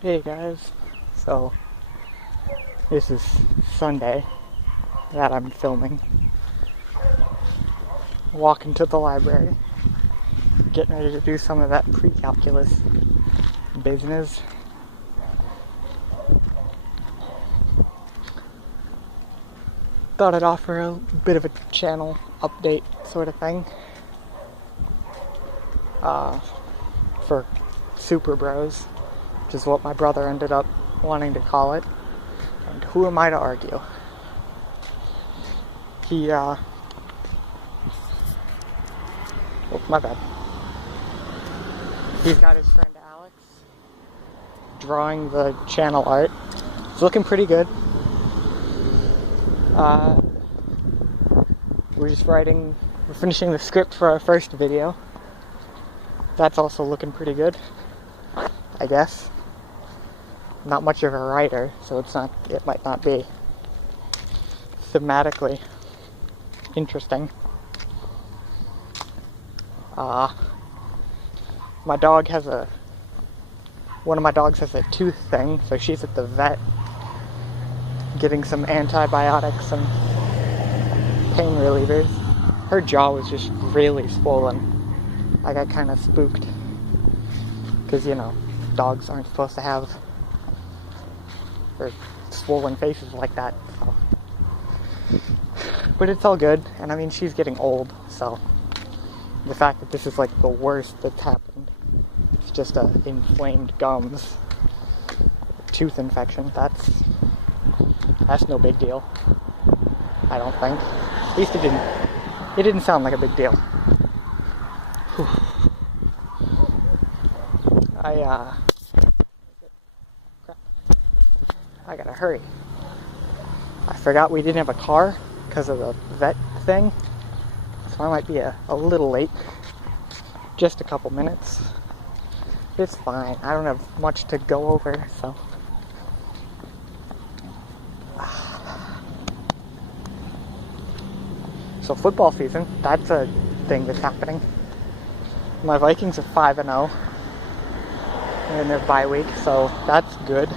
Hey guys, so this is Sunday that I'm filming. Walking to the library, getting ready to do some of that pre-calculus business. Thought I'd offer a bit of a channel update sort of thing for SuperBros, which is what my brother ended up wanting to call it. And who am I to argue? Oh, my bad. He's got his friend Alex drawing the channel art. It's looking pretty good. We're finishing the script for our first video. That's also looking pretty good, I guess. Not much of a writer, so it might not be thematically interesting. One of my dogs has a tooth thing, so she's at the vet getting some antibiotics and pain relievers. Her jaw was just really swollen. I got kind of spooked because, dogs aren't supposed to have swollen faces like that. So. But it's all good, and I mean, she's getting old, so the fact that this is like the worst that's happened, it's just inflamed gums, tooth infection, that's no big deal, I don't think. At least it didn't sound like a big deal. Whew. I gotta hurry. I forgot we didn't have a car because of the vet thing, so I might be a little late. Just a couple minutes. It's fine. I don't have much to go over, so. So football season, that's a thing that's happening. My Vikings are 5-0 in their bye week, so that's good.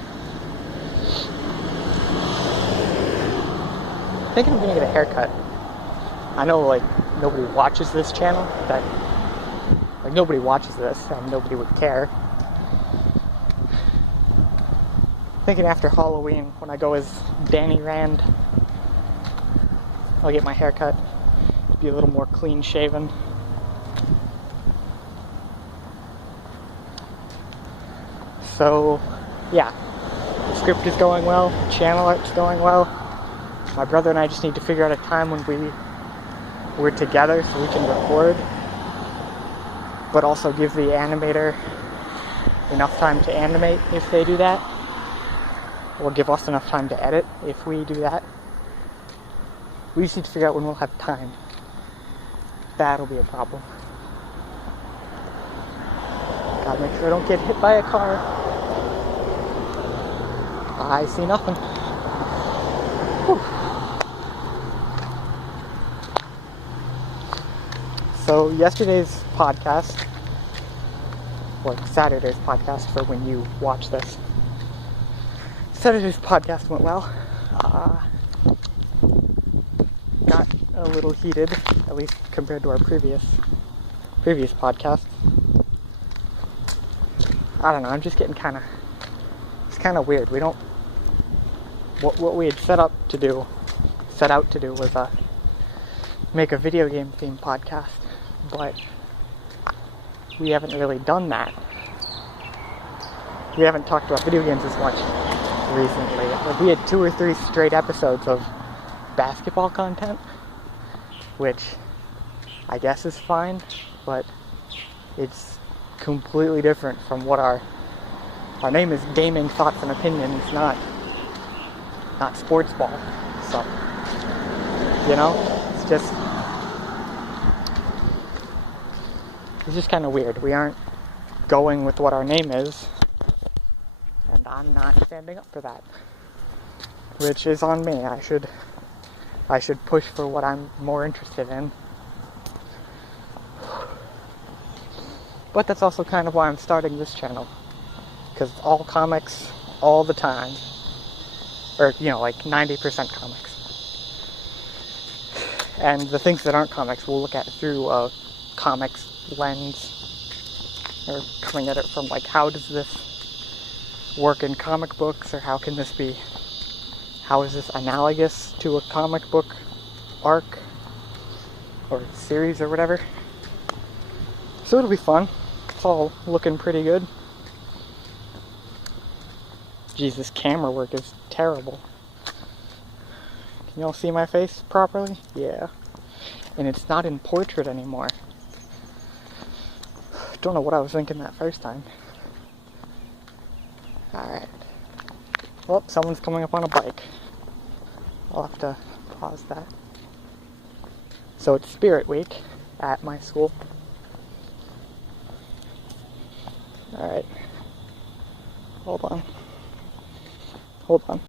I think I'm gonna get a haircut. I know, nobody watches this channel, nobody watches this, and nobody would care. Thinking after Halloween, when I go as Danny Rand, I'll get my haircut, be a little more clean shaven. So, yeah, the script is going well, channel art's going well. My brother and I just need to figure out a time when we're together so we can record, but also give the animator enough time to animate if they do that, or give us enough time to edit if we do that. We just need to figure out when we'll have time. That'll be a problem. Gotta make sure I don't get hit by a car. I see nothing. Whew. So yesterday's podcast, or Saturday's podcast for when you watch this, Saturday's podcast went well. Got a little heated, at least compared to our previous podcast. I don't know, I'm just getting it's kind of weird. We don't, what we had set out to do was make a video game themed podcast, but we haven't really done that. We haven't talked about video games as much recently. We had 2 or 3 straight episodes of basketball content, which I guess is fine, but it's completely different from what our name is. Gaming Thoughts and Opinions, not sports ball. So, it's just kind of weird. We aren't going with what our name is, and I'm not standing up for that, which is on me. I should push for what I'm more interested in. But that's also kind of why I'm starting this channel, because it's all comics all the time. Or, you know, like 90% comics. And the things that aren't comics we'll look at through a comics lens. Or coming at it from, like, how does this work in comic books? Or how can this be... How is this analogous to a comic book arc? Or series or whatever. So it'll be fun. It's all looking pretty good. Geez, this camera work is terrible. Can y'all see my face properly? Yeah. And it's not in portrait anymore. Don't know what I was thinking that first time. Alright. Well, someone's coming up on a bike. I'll have to pause that. So it's Spirit Week at my school. Alright. Hold on.